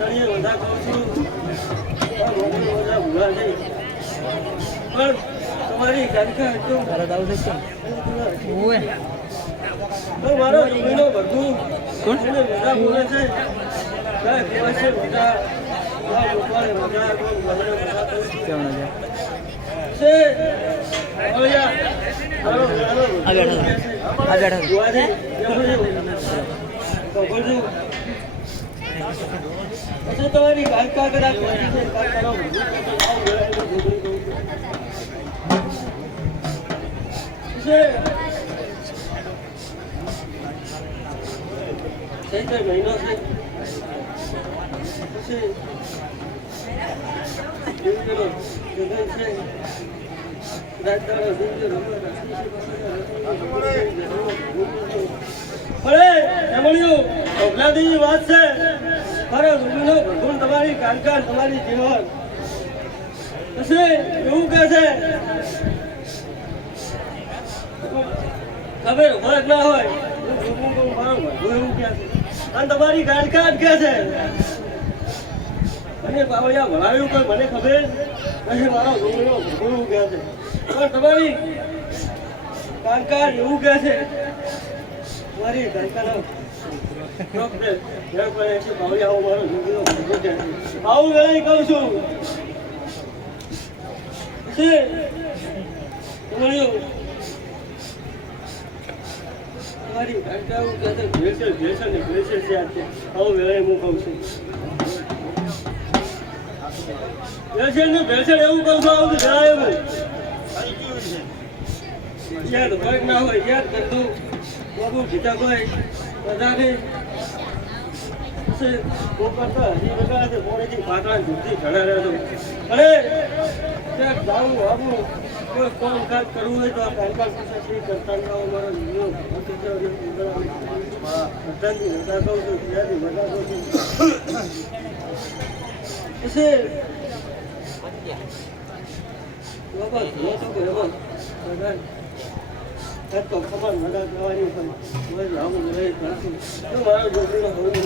તળીએ બધા કહું છું પણ તમારી ગાડી એટલું ભારત આવું છે મારો જમીનો બધું કોણ એને બધા બોલે છે કાંઈ કહેવાય છે બધા આ બેઠા આ બેઠા છું. છે. ચૈત્ર મહિનો છે. અરે એમણ્યું અવલાદીની વાત છે. અરે રૂબીનો તમારી કાનકાન તમારી જીવન. પછી એવું કહે છે. ખબર ફરક ના હોય. એવું કહે છે. તમારી કાનકાન કહે છે. અને બાવળિયા ભણાવ્યું કોઈ, મને ખબર? નથી મારો ગુરુ ભગવો કહે છે. પણ તમારી કાનકાન એવું કહે છે. મારી કાનકાનો ડોક્ટર ઝડપ પડે છે આવો મારો ભગવો કહે છે. આવું વેળાએ કહું છું. છે. મળ્યું તમારી કાકા એવું કહે છે ભેળસેળ ભેળસેળ ને ભેળસેળ છે આજે આવું વેળાએ હું કહું છું. ભેળસેળ ને ભેળસેળ એવું કહું છું, આવું જણાય યાદ હોય ના હોય યાદ કરતું બાબુ ગીતાભાઈ બધાને પછી હજી બધા છે મોડેથી પાટલા દૂધથી ઘણા અને ક્યાંક જાવું કોઈ કોમ કાજ કરવું હોય તો શ્રી કરતા ન હોય મારો જીવો ભગવતી છે, ત્યાંથી કહું છું. બાબા તો ખબર નગા કહેવાની પણ આવું નહીં મારો છોકરીનો હોવું